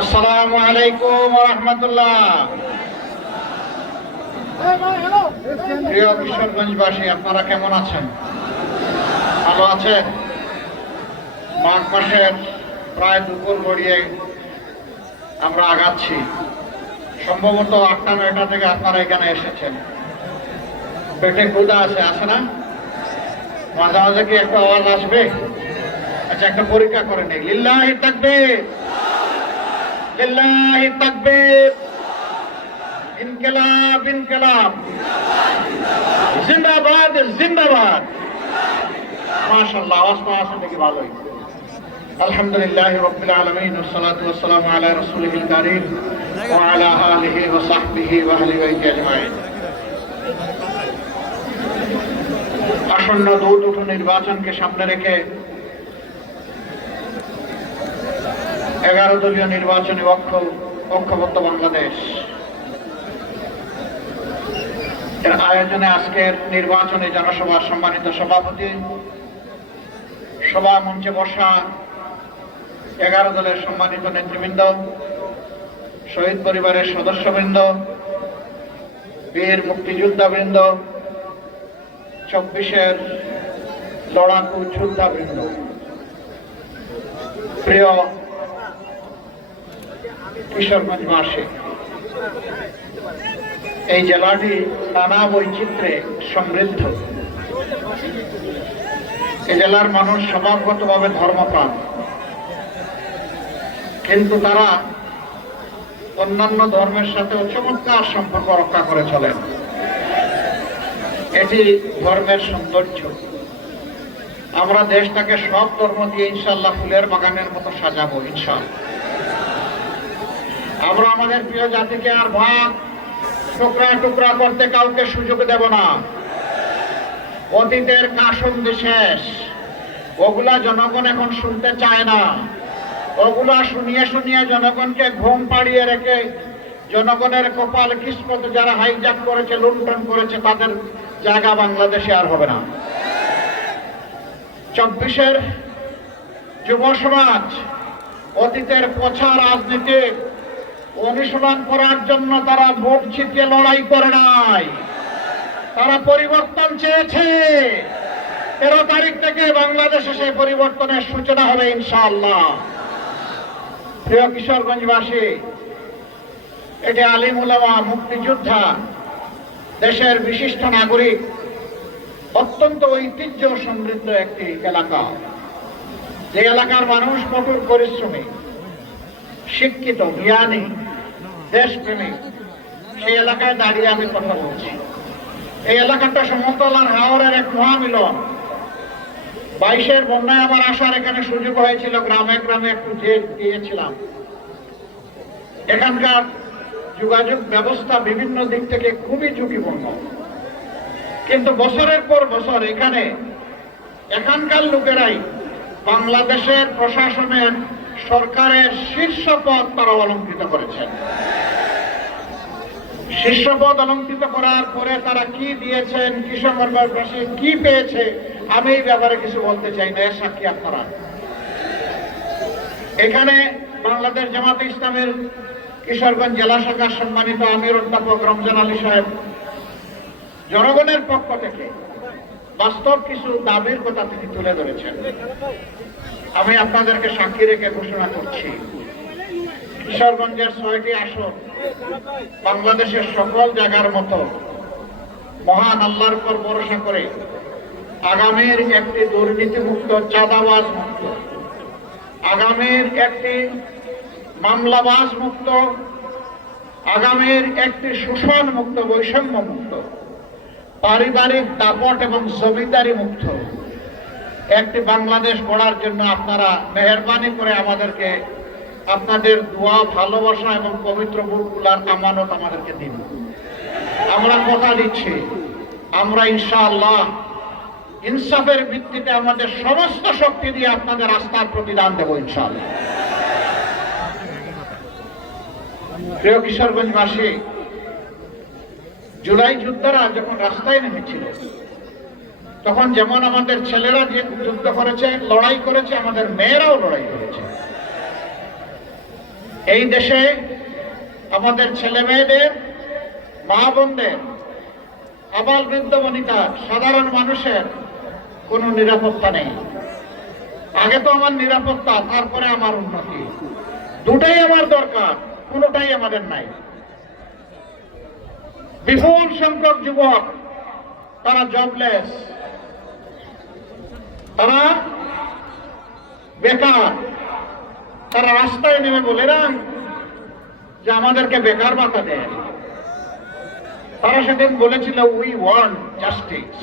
আসসালামু আলাইকুম রহমতুল্লাহ। প্রিয় কিশোরগঞ্জবাসী, আপনারা কেমন আছেন? ভালো আছেন? মাঘ মাসের প্রায় দুপুর গড়িয়ে আমরা আগাচ্ছি। সম্ভবত আটটা নয়টা থেকে আপনারা এখানে এসেছেন। পেটে ক্ষুদা আছে আছে না? মাঝে মাঝে কি একটা আওয়াজ আসবে? আচ্ছা একটা পরীক্ষা করে নেই। লিল্লাহি তাকবীর লিল্লাহি তাকবীর ইনকিলাব ইনকিলাব জিন্দাবাদ জিন্দাবাদ মাশাআল্লাহ আওয়াজ পাওয়া আছে দেখি ভালোই আলহামদুলিল্লাহ রব্বিল আলামিন والصلاه والسلام على رسوله الكريم وعلى اله وصحبه واهل بيته اجمعين আসন্ন দৌড় নির্বাচনকে সামনে রেখে এগারো দলীয় নির্বাচনী ঐক্য ঐক্যবদ্ধ বাংলাদেশ। এর আয়োজনে আজকের নির্বাচনী জনসভার সম্মানিত সভাপতি, সভা মঞ্চে বসা এগারো দলের সম্মানিত নেতৃবৃন্দ, শহীদ পরিবারের সদস্যবৃন্দ, বীর মুক্তিযোদ্ধাবৃন্দ, চব্বিশের লড়াকু যোদ্ধাবৃন্দ। প্রিয় কিশোরগঞ্জবাসী এই জেলাটি নানা বৈচিত্র্যে সমৃদ্ধ। এই জেলার মানুষ স্বভাবগতভাবে ধর্মপ্রাণ। কিন্তু তারা অন্যান্য ধর্মের সাথে চমৎকার সম্পর্ক রক্ষা করে চলেন। এটি ধর্মের সৌন্দর্য। আমরা দেশটাকে সব ধর্ম দিয়ে ইনশাল্লাহ ফুলের বাগানের মতো সাজাবো ইনশাল্লাহ আমরা আমাদের প্রিয় জাতিকে আর ভাগ, টুকরা টুকরা করতে কাউকে সুযোগ দেব না। অতীতের কাসন শেষ। ওগুলা জনগণ এখন শুনতে চায় না। ওগুলা শুনিয়ে শুনিয়ে জনগণকে ঘুম পাড়িয়ে রেখে জনগণের কপাল কিসমত যারা হাইজাক করেছে, লুণ্ঠন করেছে, তাদের জায়গা বাংলাদেশে আর হবে না। চব্বিশের যুব সমাজ, অতীতের পছা রাজনীতি অনুশীলন করার জন্য তারা ভোট ছিটিয়ে লড়াই করে নাই। তারা পরিবর্তন চেয়েছে। তেরো তারিখ থেকে বাংলাদেশে সেই পরিবর্তনের সূচনা হবে ইনশাআল্লাহ। প্রিয় কিশোরগঞ্জবাসী, এটি আলিম উলামা মুক্তিযোদ্ধা দেশের বিশিষ্ট নাগরিক, অত্যন্ত ঐতিহ্য সমৃদ্ধ একটি এলাকা। যে এলাকার মানুষ কঠোর পরিশ্রমী শিক্ষিত, জ্ঞানী দেশপ্রেমিক সেই এলাকায় দাঁড়িয়ে আমি কথা বলছি। এই এলাকাটা সমতল আর হাওড়ের এক মহামিলন। বাইশের বন্যায় আমার আসার এখানে সুযোগ হয়েছিল, গ্রামে গ্রামে একটু দিয়েছিলাম। এখানকার যোগাযোগ ব্যবস্থা বিভিন্ন দিক থেকে খুবই ঝুঁকিপূর্ণ। কিন্তু বছরের পর বছর এখানে এখানকার লোকেরাই বাংলাদেশের প্রশাসনের সরকারের শীর্ষ পদ তারা অলঙ্কৃত করেছেন। শীর্ষ পদ অলঙ্কৃত করার পরে তারা কি দিয়েছেন কৃষকবাসী কি পেয়েছে, আমি এই ব্যাপারে কিছু বলতে চাই না, এর সাক্ষী আপনারা। এখানে বাংলাদেশ জামাত ইসলামের কিশোরগঞ্জ জেলা শাখার সম্মানিত আমির অধ্যাপক রমজান আলী সাহেব, জনগণের পক্ষ থেকে বাস্তব কিছু দাবির কথা তিনি তুলে ধরেছেন। আমি আপনাদেরকে সাক্ষী রেখে ঘোষণা করছি। কিশোরগঞ্জের ছয়টি আসন বাংলাদেশের সকল জায়গার মতো মহান আল্লাহর পর ভরসা করে আগামীর একটি দুর্নীতিমুক্ত চাঁদাবাজ মুক্ত আগামীর একটি মামলাবাজ মুক্ত আগামীর একটি শোষণ মুক্ত বৈষম্য মুক্ত পারিবারিক দাপট এবং জমিদারি মুক্ত একটি বাংলাদেশ গড়ার জন্য আপনারা মেহরবানি করে আমাদেরকে আপনাদের দোয়া, ভালোবাসা এবং পবিত্র বুটগুলার আমানত আমাদেরকে দিন। আমরা কথা দিচ্ছি, আমরা ইনশাআল্লাহ ইনসাফের ভিত্তিতে আমাদের সমস্ত শক্তি দিয়ে আপনাদের আস্থার প্রতিদান দেবো ইনশাআল্লাহ। প্রিয় কিশোরগঞ্জবাসী, জুলাই যোদ্ধারা যখন রাস্তায় নেমেছিল তখন যেমন আমাদের ছেলেরা যে যুদ্ধ করেছে, লড়াই করেছে, আমাদের মেয়েরাও লড়াই করেছে। এই দেশে আমাদের ছেলে মেয়েদের, মা বোনদের, আবাল বৃদ্ধ বনিতা সাধারণ মানুষের কোনো নিরাপত্তা নেই। আগে তো আমার নিরাপত্তা, তারপরে আমার উন্নতি। দুটাই আমার দরকার, কোনোটাই আমাদের নাই। বিপুল সংখ্যক যুবক, তারা জবলেস তারা বেকার। তারা রাস্তায় নেমে বলে না যে আমাদেরকে বেকার ভাতা দেয়। তারা সেদিন বলেছিল উই ওয়ান্ট জাস্টিস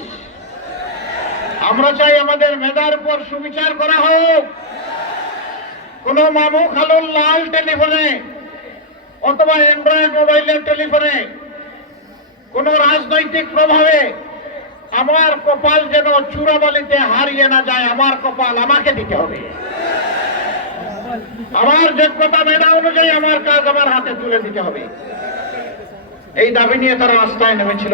আমরা চাই আমাদের মেধার উপর সুবিচার করা হোক। কোন মামু খালুর লাল টেলিফোনে অথবা অ্যান্ড্রয়েড মোবাইলের টেলিফোনে কোন রাজনৈতিক প্রভাবে আমার কপাল যেন চূড়াবালিতে হারিয়ে না যায়, আমার কপাল আমাকে দিতে হবে। আমার যোগ্যতা মেধা অনুযায়ী আমার কাজ আমার হাতে তুলে দিতে হবে। এই দাবি নিয়ে তারা রাস্তায় নেমেছিল।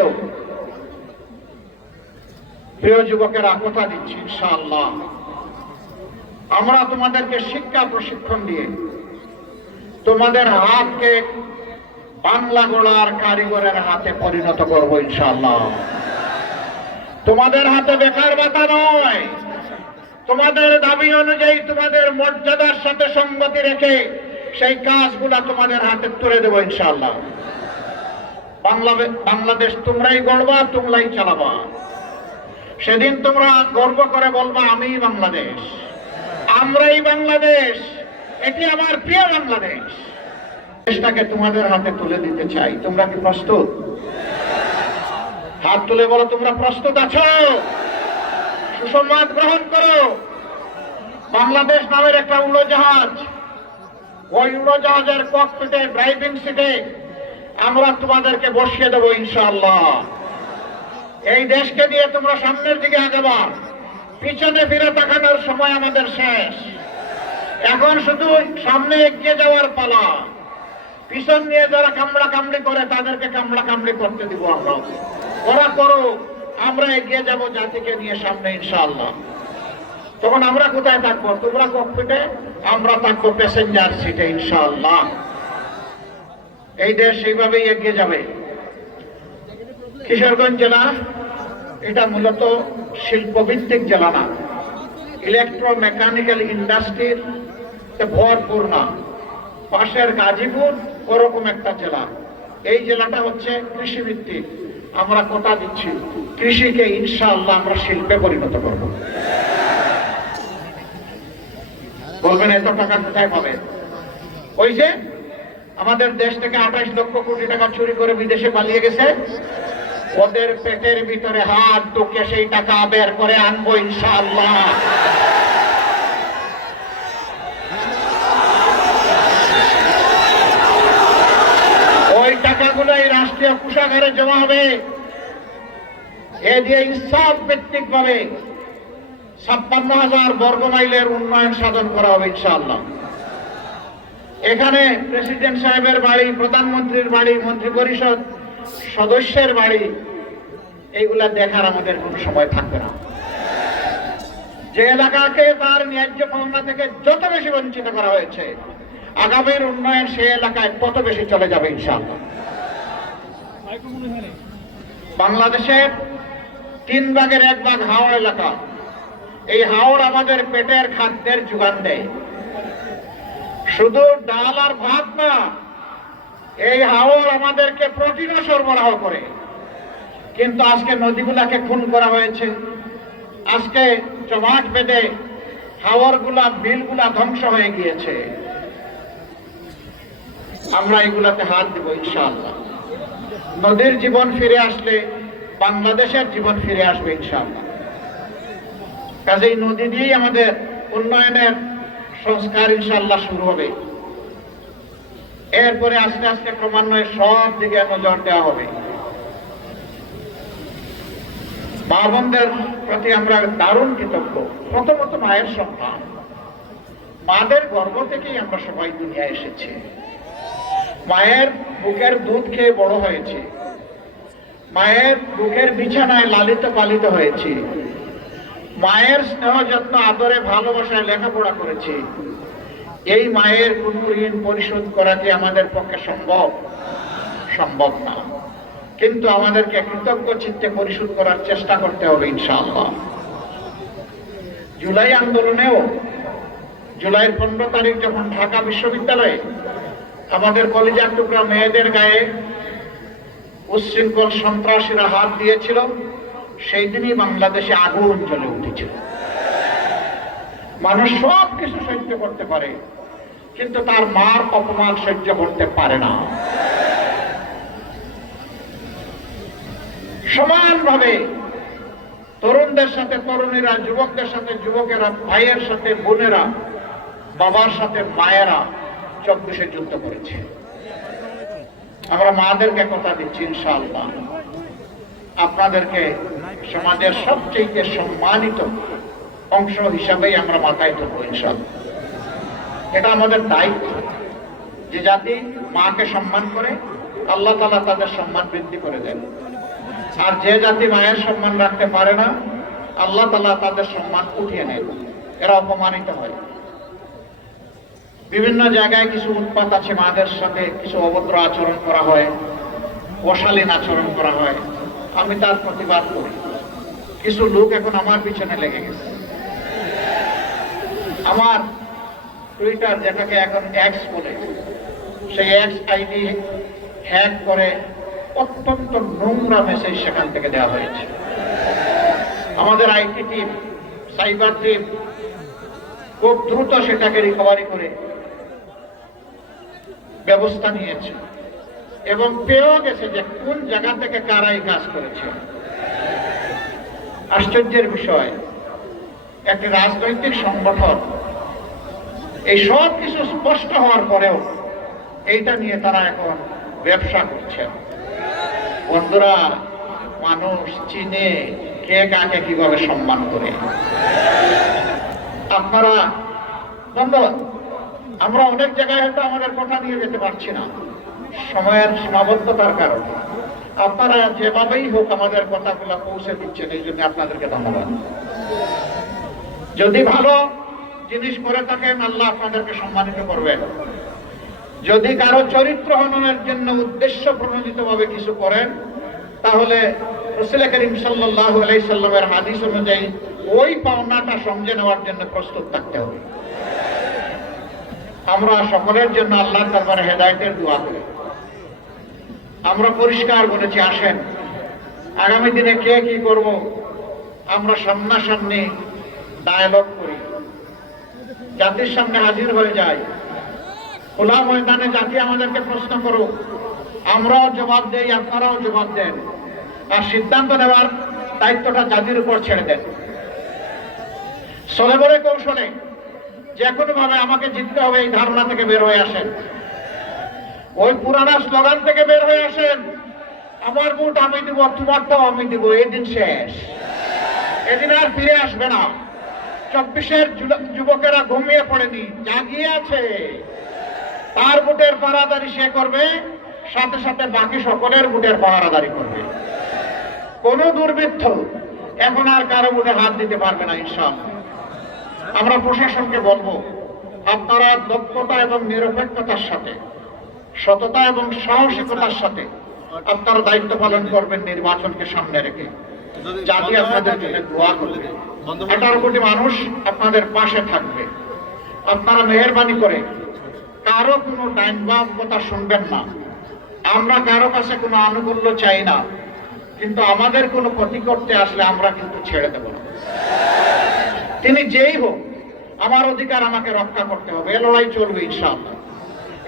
প্রিয় যুবকেরা, কথা দিচ্ছি, ইনশাআল্লাহ। আমরা তোমাদেরকে শিক্ষা প্রশিক্ষণ দিয়ে তোমাদের হাতকে বাংলা গোড়ার কারিগরের হাতে পরিণত করব, ইনশাআল্লাহ। তোমাদের হাতে বেকার বাতা নয়। তোমাদের দাবি অনুযায়ী তোমাদের মর্যাদার সাথে সঙ্গতি রেখে সেই কাজগুলা তোমাদের হাতে তুলে দেবো ইনশাআল্লাহ। বাংলাদেশ বাংলাদেশ তোমরাই গড়বা, তোমরাই চালাবা। সেদিন তোমরা গর্ব করে বলবা আমি বাংলাদেশ। আমরাই বাংলাদেশ। এটি আমার প্রিয় বাংলাদেশ। দেশটাকে তোমাদের হাতে তুলে দিতে চাই। তোমরা কি প্রস্তুত? হাত তুলে বলো, তোমরা প্রস্তুত আছো? সুসংবাদ গ্রহণ করো। বাংলাদেশ নামের একটা উড়োজাহাজ ওই উড়োজাহাজের ককপিটে ড্রাইভিং সিটে আমরা তোমাদেরকে বসিয়ে দেবো, ইনশাআল্লাহ। এই দেশকে দিয়ে তোমরা সামনের দিকে আগাবা। পিছনে ফিরে তাকানোর সময় আমাদের শেষ। এখন শুধু সামনে এগিয়ে যাওয়ার পালা। পিছন নিয়ে যারা কামড়া কামড়ি করে, তাদেরকে কামড়া কামড়ি করতে দিব আমরা। ওরা করো আমরা এগিয়ে যাব জাতিকে নিয়ে সামনে ইনশাআল্লাহ। তখন আমরা কোথায় থাকব? তোমরা ককপিটে, আমরা থাকব প্যাসেঞ্জার সিটে ইনশাআল্লাহ। এই দেশ এইভাবেই এগিয়ে যাবে। কিশোরগঞ্জ জেলা, এটা মূলত শিল্পভিত্তিক জেলা না। ইলেকট্রো মেকানিক্যাল ইন্ডাস্ট্রির ভরপুর না। পাশের গাজীপুর ওরকম একটা জেলা। এই জেলাটা হচ্ছে কৃষিভিত্তিক। আমরা কথা দিচ্ছি, কৃষিকে ইনশাআল্লাহ আমরা শিল্পে পরিণত করব। বলবেন, এত টাকা কোথায় পাবেন ওই যে, আমাদের দেশ থেকে আঠাশ লক্ষ কোটি টাকা চুরি করে বিদেশে পালিয়ে গেছে। ওদের পেটের ভিতরে হাত ঢুকে সেই টাকা বের করে আনব ইনশাআল্লাহ ওই টাকাগুলো এই কোষাগারে জমা হবে এ দিয়ে ইনসাফ ভিত্তিক ভাবে ছাপ্পান্ন হাজার বর্গ মাইলের উন্নয়ন সাধন করা হবে ইনশাআল্লাহ। এখানে প্রেসিডেন্ট সাহেবের বাড়ি, প্রধানমন্ত্রীর বাড়ি মন্ত্রী পরিষদ সদস্যের বাড়ি, এইগুলা দেখার আমাদের কোনো সময় থাকবে না। যে এলাকাকে তার ন্যায্য পাওনা থেকে যত বেশি বঞ্চিত করা হয়েছে, আগামীর উন্নয়ন সেই এলাকায় তত বেশি চলে যাবে ইনশাআল্লাহ। বাংলাদেশের তিন ভাগের এক ভাগ হাওড় এলাকা। এই হাওড় আমাদের পেটের খাদ্যের যোগান দেয়। শুধু ডাল আর ভাত না, এই হাওর আমাদেরকে প্রোটিনও সরবরাহ করে। কিন্তু আজকে নদীগুলাকে খুন করা হয়েছে। আজকে জমাট বেঁধে হাওরগুলা বিলগুলা ধ্বংস হয়ে গিয়েছে। আমরা এগুলাতে হাত দেব ইনশাআল্লাহ। নদীর জীবন ফিরে আসলে, বাংলাদেশের জীবন ফিরে আসবে ইনশাআল্লাহ। কাজেই নদী দিয়েই আমাদের উন্নয়নের সংস্কার ইনশাল্লাহ শুরু হবে। এরপরে আস্তে আস্তে ক্রমান্বয়ে সব দিকে নজর দেওয়া হবে। মা বোনদের প্রতি আমরা দারুণ কৃতজ্ঞ। প্রথমত মায়ের সন্তান মাদের গর্ভ থেকেই আমরা সবাই দুনিয়া এসেছি। মায়ের বুকের দুধ খেয়ে বড় হয়েছি। মায়ের বুকের বিছানায় লালিত পালিত হয়েছি। মায়ের স্নেহ যত্ন আদরে ভালোবাসায় লেখাপড়া করেছি। এই মায়ের কোন ঋণ পরিশোধ করা কি আমাদের পক্ষে সম্ভব? সম্ভব না। কিন্তু আমাদেরকে কৃতজ্ঞ চিত্তে পরিশোধ করার চেষ্টা করতে হবে ইনশাআল্লাহ। জুলাই আন্দোলনেও জুলাইয়ের পনেরো তারিখ যখন ঢাকা বিশ্ববিদ্যালয়ে আমাদের কলিজার টুকরা মেয়েদের গায়ে উচ্ছৃঙ্খল সন্ত্রাসীরা হাত দিয়েছিল। সেই দিনই বাংলাদেশে আগুন জ্বলে উঠেছিল। মানুষ সব কিছু সহ্য করতে পারে, কিন্তু তার মার অপমান সহ্য করতে পারে না। সমানভাবে তরুণদের সাথে, তরুণীরা, যুবকদের সাথে, যুবকেরা, ভাইয়ের সাথে, বোনেরা, বাবার সাথে, মায়েরা চব্বিশে যুদ্ধ করেছে। আমরা মাদেরকে কথা দিচ্ছি, ইনশাআল্লাহ। আপনাদেরকে সমাজের সবচেয়ে সম্মানিত অংশ হিসাবেই আমরা মাথায় ধরবো ইনশাআল্লাহ। এটা আমাদের দায়িত্ব। যে জাতি মাকে সম্মান করে, আল্লাহ তালা তাদের সম্মান বৃদ্ধি করে দেন। আর যে জাতি মায়ের সম্মান রাখতে পারে না, আল্লাহ তালা তাদের সম্মান উঠিয়ে নেন। এরা অপমানিত হয়। বিভিন্ন জায়গায় কিছু উৎপাত আছে মাদের সাথে, কিছু অভদ্র আচরণ করা হয়, অশালীন আচরণ করা হয়। আমি তার প্রতিবাদ করি। কিছু লোক এখন আমার পিছনে লেগে গেছে। আমার টুইটার যেটাকে এখন এক্স বলে, সেই এক্স আইডি হ্যাক করে অত্যন্ত নোংরা মেসেজ সেখান থেকে দেওয়া হয়েছে। আমাদের আইটি টিম সাইবার টিম খুব দ্রুত সেটাকে রিকভারি করে ব্যবস্থা নিয়েছে। এবং পেয়েও গেছে যে কোন জায়গা থেকে কারা এই কাজ করেছে। আশ্চর্যের বিষয়, একটি রাজনৈতিক সংগঠন, এই সব কিছু স্পষ্ট হওয়ার পরেও এইটা নিয়ে তারা এখন ব্যবসা করছে। বন্ধুরা, মানুষ চিনে কে কাকে কীভাবে সম্মান করে। আপনারা ধন্যবাদ আমরা অনেক জায়গায় হয়তো আমাদের কথা নিয়ে যেতে পারছি না। সময়ের সীমাবদ্ধতার কারণে। আপনারা যেভাবেই হোক আমাদের কথাগুলো পৌঁছে দিচ্ছেন, এই জন্য আপনাদেরকে ধন্যবাদ। যদি ভালো জিনিস করে থাকেন, আল্লাহ আপনাদেরকে সম্মানিত করবেন। যদি কারও চরিত্র হননের জন্য উদ্দেশ্য প্রণোদিত ভাবে কিছু করেন, তাহলে রসুল করিম সাল্লাহ আলাইসাল্লামের হাদিস অনুযায়ী ওই পাওনাটা সমঝে নেওয়ার জন্য প্রস্তুত থাকতে হবে। আমরা সকলের জন্য আল্লাহ দরবারে হেদায়তের দোয়া করি। আমরা পরিষ্কার বলেছি, আসেন। আগামী দিনে কে কি করব, আমরা সামনাসামনি ডায়ালগ করি। জাতির সামনে হাজির হয়ে যাই। খোলা ময়দানে জাতি আমাদেরকে প্রশ্ন করুক, আমরাও জবাব দেই, আপনারাও জবাব দেন। আর সিদ্ধান্ত নেওয়ার দায়িত্বটা জাতির উপর ছেড়ে দেন। সলে বলে কৌশলে যে কোনো ভাবে আমাকে জিততে হবে, এই ধারণা থেকে বের হয়ে আসেন। ওই পুরানা স্লোগান থেকে বের হয়ে আসেন। আমার ভোট আমি দিব তোমারটাও আমি দিব এই দিন শেষ। এদিন আর ফিরে আসবে না। চব্বিশের যুবকেরা ঘুমিয়ে পড়েনি, জাগিয়ে আছে। তার বুটের পাহারাদারি সে করবে, সাথে সাথে বাকি সকলের বুটের পাহারাদারি করবে। কোন দুর্বৃত্ত এখন আর কারও বুটে হাত দিতে পারবে না, ইনশাআল্লাহ। আমরা প্রশাসনকে বলব আপনারা দক্ষতা এবং নিরপেক্ষতার সাথে সততা এবং সাহসিকতার সাথে আপনারা দায়িত্ব পালন করবেন নির্বাচনকে সামনে রেখে। জাতি আপনাদের জন্য দোয়া করবে। আঠারো কোটি মানুষ আপনাদের পাশে থাকবে। আপনারা মেহরবানি করে কারও কোনো ডাইন বাম কথা শুনবেন না। আমরা কারও কাছে কোনো আনুকূল্য চাই না কিন্তু আমাদের কোনো ক্ষতি করতে আসলে আমরা কিন্তু ছেড়ে দেব না। তিনি যেই হোক, আমার অধিকার আমাকে রক্ষা করতে হবে। এ লড়াই চলবে ইনশাআল্লাহ।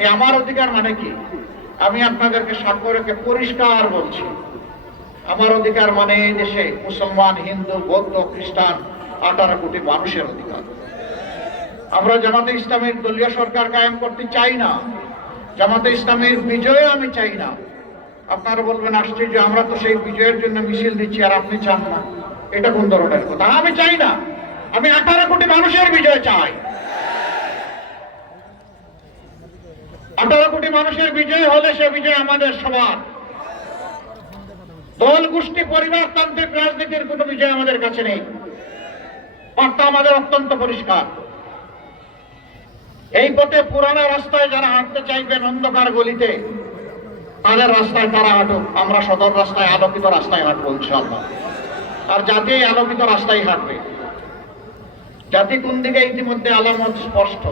এই আমার অধিকার মানে কি? আমি আপনাদেরকে সাক্ষ্য রেখে পরিষ্কার বলছি। আমার অধিকার মানে এই দেশে মুসলমান, হিন্দু, বৌদ্ধ, খ্রিস্টান, আঠারো কোটি মানুষের অধিকার। আমরা জামাতে ইসলামের দলীয় সরকার কায়েম করতে চাই না। জামাতে ইসলামের বিজয় আমি চাই না। আপনারা বলবেন, আশ্চর্য, আমরা তো সেই বিজয়ের জন্য মিছিল দিচ্ছি আর আপনি চান না। এটা কোন ধরনের কথা? আমি চাই না। আমি আঠারো কোটি মানুষের বিজয় চাই। আঠারো কোটি মানুষের বিজয় হলে সে বিজয় আমাদের সমান দল, গোষ্ঠী পরিবারতান্ত্রিক রাজনীতির কোনো বিজয় আমাদের কাছে নেই। বার্তা আমাদের অত্যন্ত পরিষ্কার। এই পথে পুরানো রাস্তায় যারা হাঁটতে চাইবেন অন্ধকার গলিতে, তাদের রাস্তায় তারা হাঁটুক। আমরা সদর রাস্তায় আলোকিত রাস্তায় হাঁটবো ইনশাল্লাহ আর জাতি আলোকিত রাস্তায় হাঁটবে। জাতি কোন দিকে ইতিমধ্যে আলামত স্পষ্ট?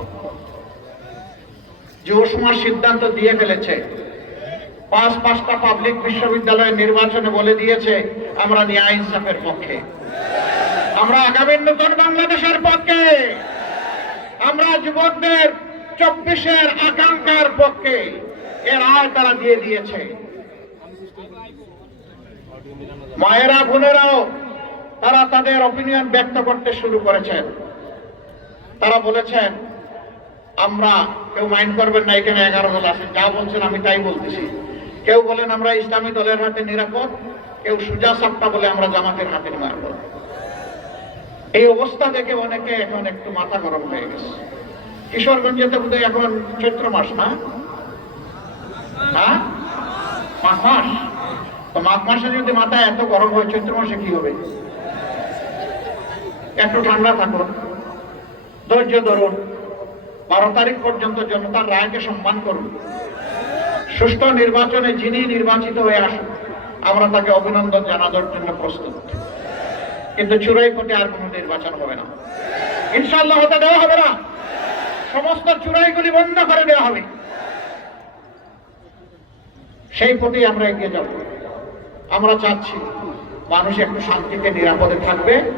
যুব সমাজ সিদ্ধান্ত দিয়ে ফেলেছে। পাঁচ পাঁচটা পাবলিক বিশ্ববিদ্যালয়ের নির্বাচনে বলে দিয়েছে, আমরা ন্যায় ইনসাফের পক্ষে। আমরা আগামী নতুন বাংলাদেশের পক্ষে। আমরা যুবকদের চব্বিশের আকাঙ্ক্ষার পক্ষে। এর আয় তারা দিয়ে দিয়েছে। মায়েরা, বোনেরাও, তারা তাদের অপিনিয়ন ব্যক্ত করতে শুরু করেছেন। তারা বলেছেন, আমরা কেউ মাইন্ড করবেন না, এখানে এগারো দল আছে। যা বলছেন আমি তাই বলতেছি। কেউ বলেন, আমরা ইসলামী দলের হাতে নিরাপদ। কেউ সুজা সাপটা বলে, আমরা জামাতের হাতে নিরাপদ। এই অবস্থা দেখে অনেকে এখন একটু মাথা গরম হয়ে গেছে। কিশোরগঞ্জে তো বোধহয় এখন চৈত্র মাস না? হ্যাঁ? মাঘ মাস? তো মাঘ মাসে যদি মাথা এত গরম হয়, চৈত্র মাসে কি হবে? একটু ঠান্ডা থাকুন। ধৈর্য ধরুন। বারো তারিখ পর্যন্ত জনতার রায়কে সম্মান করুন। সুষ্ঠু নির্বাচনে যিনি নির্বাচিত হয়ে আসুন আমরা তাকে অভিনন্দন জানানোর জন্য প্রস্তুত। কিন্তু চূড়াই কোটে আর কোনো নির্বাচন হবে না। ইনশাল্লাহ হতে দেওয়া হবে না। সমস্ত চূড়াইগুলি বন্ধ করে দেওয়া হবে। সেই পথেই আমরা এগিয়ে যাব। আমরা চাচ্ছি মানুষ একটু শান্তিতে, নিরাপদে থাকবে।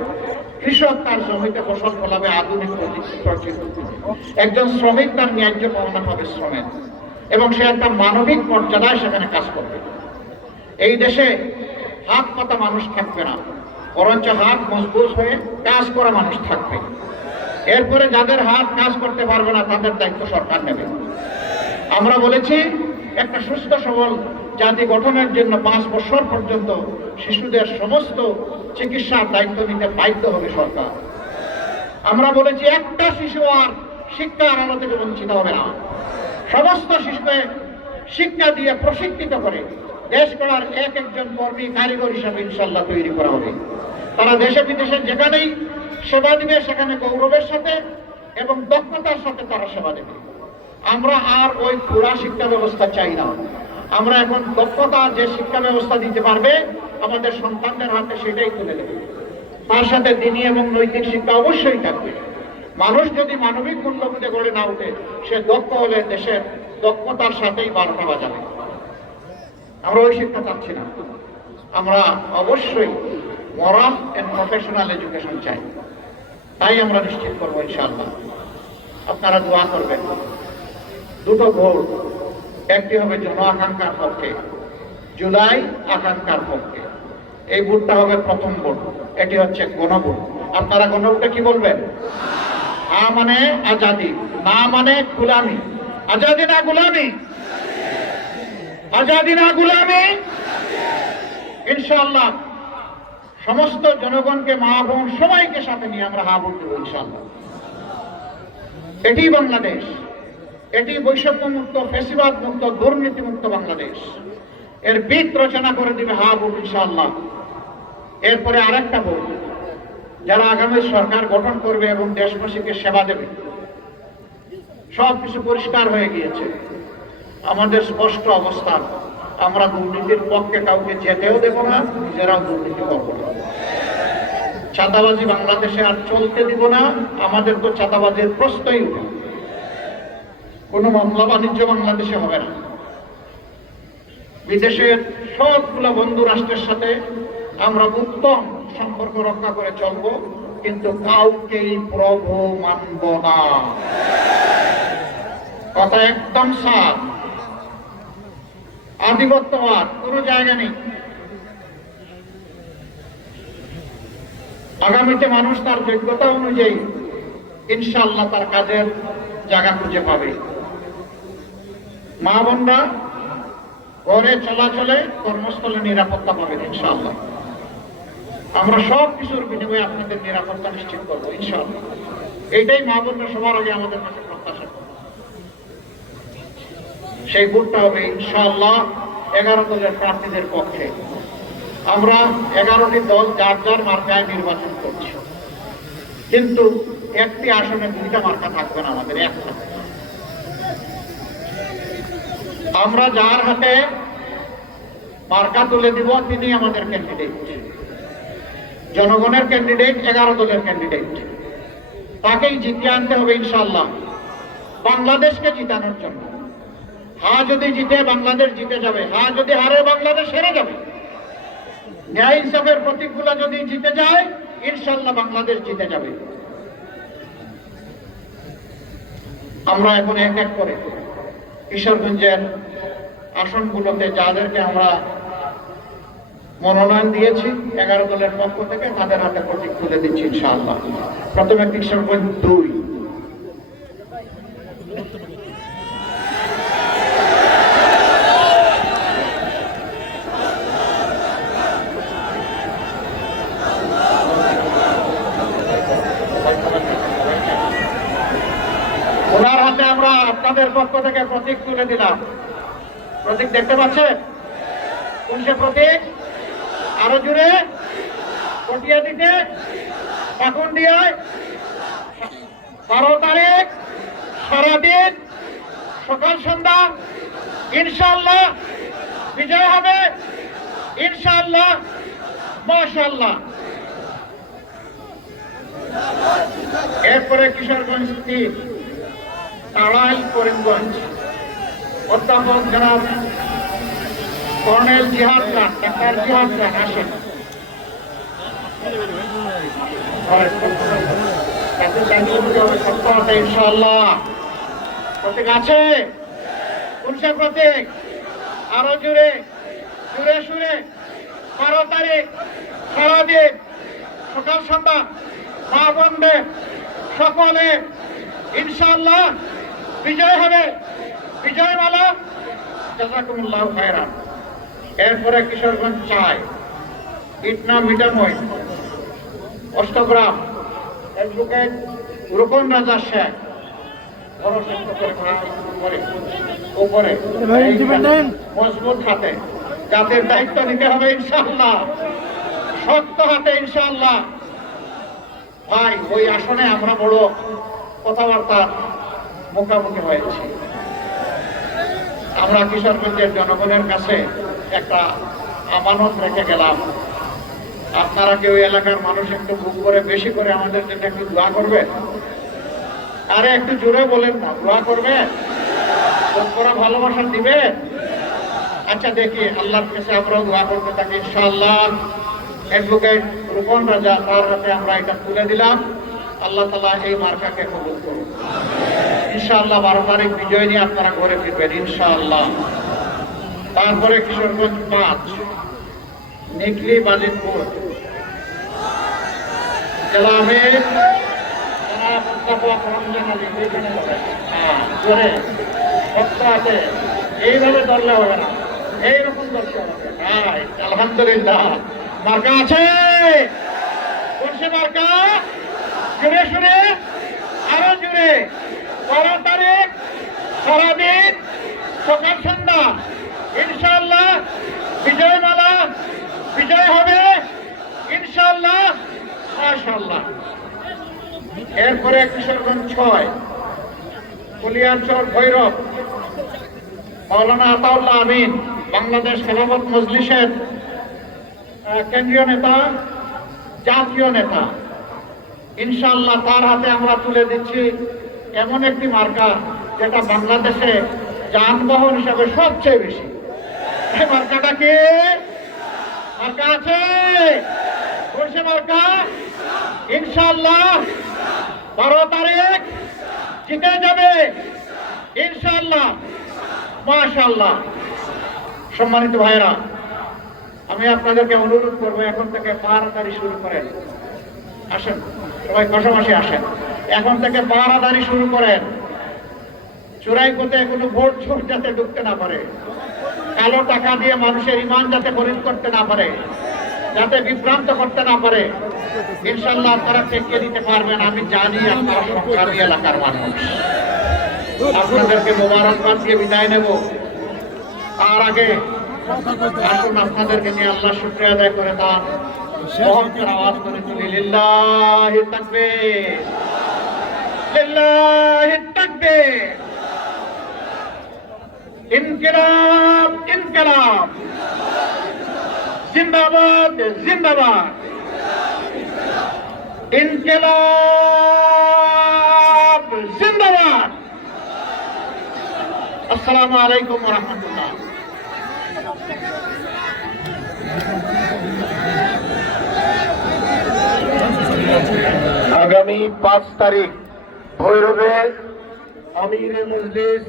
কৃষক তার জমিতে ফসল ফলাবে আধুনিক একজন শ্রমিক তার ন্যায্য পাওনা পাবে শ্রমের। এবং সে একটা মানবিক মর্যাদায় সেখানে কাজ করবে। এই দেশে হাত পাতা মানুষ থাকবে না, বরঞ্চ হাত মজবুত হয়ে কাজ করা মানুষ থাকবে। এরপরে যাদের হাত কাজ করতে পারবে না, তাদের দায়িত্ব সরকার নেবে। আমরা বলেছি, একটা সুস্থ সবল জাতি গঠনের জন্য পাঁচ বছর পর্যন্ত শিশুদের সমস্ত চিকিৎসার দায়িত্ব নিতে বাধ্য হবে সরকার। আমরা বলেছি, একটা শিশু আর শিক্ষার আলো থেকে বঞ্চিত হবে না। সমস্ত শিশুকে শিক্ষা দিয়ে প্রশিক্ষিত করে দেশ গড়ার এক একজন কর্মী কারিগর হিসাবে ইনশাল্লাহ তৈরি করা হবে। তারা দেশে বিদেশে যেখানেই সেবা দিবে, সেখানে গৌরবের সাথে এবং দক্ষতার সাথে তারা সেবা দেবে। আমরা আর ওই পুরা শিক্ষা ব্যবস্থা চাই না। আমরা এখন দক্ষতা যে শিক্ষা ব্যবস্থা দিতে পারবে, আমাদের সন্তানদের হাতে সেটাই তুলে দেবে। তার সাথে দিনী এবং নৈতিক শিক্ষা অবশ্যই থাকবে। মানুষ যদি মানবিক মূল্যবোধে গড়ে না উঠে সে দক্ষ হলে দেশের দক্ষতার সাথেই বারোটা যাবে আমরা ওই শিক্ষা চাচ্ছি না। আমরা অবশ্যই মরাল এন্ড প্রফেশনাল এডুকেশন চাই। তাই আমরা নিশ্চিত করব ইনশাআল্লাহ। আপনারা দোয়া করবেন। দুটো ভোট একটি হবে জন আকাঙ্ক্ষার পক্ষে, জুলাই আকাঙ্ক্ষার পক্ষে। এই ভোটটা হবে প্রথম ভোট, এটি হচ্ছে গণভোট। আপনারা গণভোটে কি বলবেন? আ মানে আজাদি, না মানে গুলামি। আজাদি না গুলামি? আজাদি না গুলামি? ইনশাআল্লাহ। সমস্ত জনগণকে মা বোন সবাইকে সাথে নিয়ে আমরা হা ভোট দেবো ইনশাআল্লাহ। এটি বাংলাদেশ। এটি বৈষম্য মুক্ত ফেসিবাদ মুক্ত দুর্নীতি মুক্ত বাংলাদেশ। এর বীজ রচনা করে দিবে হা ভোট ইনশাআল্লাহ। এরপরে আরেকটা ভোট যারা আগামী সরকার গঠন করবে এবং দেশবাসীকে সেবা দেবে। সব কিছু পরিষ্কার হয়ে গিয়েছে। আমাদের স্পষ্ট অবস্থান, আমরা দুর্নীতির পক্ষে কাউকে যেতেও দেব না, নিজেরাও দুর্নীতি করব না। চাঁদাবাজি বাংলাদেশে আর চলতে দিব না, আমাদের তো চাঁদাবাজের প্রশ্নই উঠে। কোনো মামলা বাণিজ্য বাংলাদেশে হবে না। বিদেশের সবগুলো বন্ধু রাষ্ট্রের সাথে আমরা উত্তম সম্পর্ক রক্ষা করে চলব, কিন্তু কাউকেই প্রভু মানব না। কথা একদম সাফ আধিপত্যবাদ, কোনো জায়গা নেই। আগামীতে মানুষ তার যোগ্যতা অনুযায়ী ইনশাল্লাহ তার কাজের জায়গা খুঁজে পাবে। মা বোনরা, ঘরে চলাচলে কর্মস্থলে নিরাপত্তা পাবেন, ইনশাআল্লাহ। আমরা সব কিছুর বিনিময়ে আপনাদের নিরাপত্তা নিশ্চিত করব, ইনশাআল্লাহ। এইটাই মা বোনরা সবার আগে আমাদের কাছে প্রত্যাশা। সেই ভোটটা হবে, ইনশাআল্লাহ, এগারো দলের প্রার্থীদের পক্ষে। আমরা এগারোটি দল যার যার মার্কায় নির্বাচন করছি। কিন্তু একটি আসনে দুইটা মার্কা থাকবে না আমাদের, একটা। আমরা যার হাতে মার্কা তুলে দিব, তিনি আমাদের ক্যান্ডিডেট জনগণের ক্যান্ডিডেট এগারো দলের ক্যান্ডিডেট তাকেই জিতিয়ে আনতে হবে ইনশাল্লাহ বাংলাদেশকে জিতানোর জন্য। হা যদি জিতে, বাংলাদেশ জিতে যাবে। হা যদি হারে, বাংলাদেশ হেরে যাবে। ন্যায় ইনসাফের প্রতীকগুলো যদি জিতে যায় ইনশাল্লাহ বাংলাদেশ জিতে যাবে। আমরা এখন এক এক করে। কিশোরগঞ্জের আসনগুলোতে যাদেরকে আমরা মনোনয়ন দিয়েছি, এগারো দলের পক্ষ থেকে তাদের হাতে প্রতীক তুলে দিচ্ছি ইনশাআল্লাহ। প্রথমে কিশোরগঞ্জ দুই ওনার হাতে আমরা আপনাদের পক্ষ থেকে প্রতীক দিলাম। প্রতীক দেখতে পাচ্ছেন? কোন সে প্রতীক। আরও জুড়ে দিতে। বারো তারিখ, সারাদিন। সকাল, সন্ধ্যা। ইনশাল্লাহ বিজয় হবে। ইনশাল্লাহ মাশাল্লাহ এরপরে কিশোরগঞ্জ তিন করিমগঞ্জ। অধ্যাপক জনাব কর্নেল জিহাদ খান, ডাক্তার জিহাদ খান, আসেন। ইনশাল্লাহ সে আরও জুড়ে সকাল সন্ধ্যা সকলে, ইনশাআল্লাহ, বিজয় হবে। বিজয় মালা জাজাকুমুল্লাহ খায়রান। এরপরে কিশোরগঞ্জ চাই ইটনা মিটামই অষ্টগ্রাম। অ্যাডভোকেট রুকন রাজা শেখ। উপরে মজবুত হাতে। দায়িত্ব নিতে হবে ইনশাআল্লাহ। শক্ত হাতে ইনশাআল্লাহ। ভাই ওই আসনে আমরা বড় কথাবার্তা মুখামুখি হয়েছি। আমরা কিশোরগঞ্জের জনগণের কাছে একটা আমানত রেখে গেলাম। আপনারা কেউ এলাকার মানুষ একটু বুক করে, বেশি করে আমাদের জন্য একটু দোয়া করবে আরে একটু জোরে বলেন না, দোয়া করবে করে ভালোবাসা দিবে আচ্ছা দেখি, আল্লাহর কাছে আমরাও দোয়া করতে থাকি, ইনশাআল্লাহ। অ্যাডভোকেট রূপন রাজা, তার হাতে আমরা এটা তুলে দিলাম। আল্লাহ তালা এই মার্কাকে কবুল করুন ইনশাআল্লাহ বারো তারিখ বিজয় নিয়ে আপনারা ঘরে ফিরবেন ইনশাআল্লাহ। তারপরে কিশোরগঞ্জ পাঁচ নিকলি বাজিতপুর। হ্যাঁ, হ্যাঁ আরও জুড়ে বারো তারিখ, সারাদিন সকাল সন্ধ্যা। ইনশাল্লাহ বিজয় মালা বিজয় হবে। ইনশাল্লাহ মাশাল্লাহ এরপরে কিশোরগঞ্জ ছয় কলিয়াঞ্চল ভৈরব। মৌলানা আতাউল্লাহ আমিন, বাংলাদেশ খেলাফত মজলিসের কেন্দ্রীয় নেতা, জাতীয় নেতা। ইনশাল্লাহ তার হাতে আমরা তুলে দিচ্ছি এমন একটি মার্কা যেটা বাংলাদেশে যানবাহন হিসাবে সবচেয়ে বেশি। এই মার্কাটা কি? মার্কা আছে? বলছে মার্কা? ইনশাল্লাহ বারো তারিখ জিতে যাবে। ইনশাল্লাহ মাশাল্লাহ সম্মানিত ভাইরা আমি আপনাদেরকে অনুরোধ করব এখন থেকে পাহাড়াদারি শুরু করেন। আসেন। সবাই পাশাপাশি আসেন। এখন থেকে পাহারাদারি শুরু করেন। চোরাই করতে কোনো ভোট ছোট যাতে ঢুকতে না পারে। কালো টাকা দিয়ে মানুষের ইমান যাতে খরিদ করতে না পারে। যাতে বিভ্রান্ত করতে না পারে। ইনশাল্লাহ আপনারা টেকে দিতে পারবেন। আমি জানি আপনারা সংখ্যালী এলাকার মানুষ। আপনাদেরকে মোবারকবাদ দিয়ে বিদায় নেব। তার আগে আসুন আপনাদেরকে নিয়ে আল্লাহ শুক্রিয়া আদায় করে তার মহত্বের আওয়াজ করে তুলি লিল্লাহি তাকবীর লিল্লাহি তাকবীর ইনকিলাব ইনকিলাব জিন্দাবাদ জিন্দাবাদ ইনকিলাব জিন্দাবাদ আসসালামু আলাইকুম রহমতুল্লাহ আগামী পাঁচ তারিখ ভৈরবে আমিরে মজলিস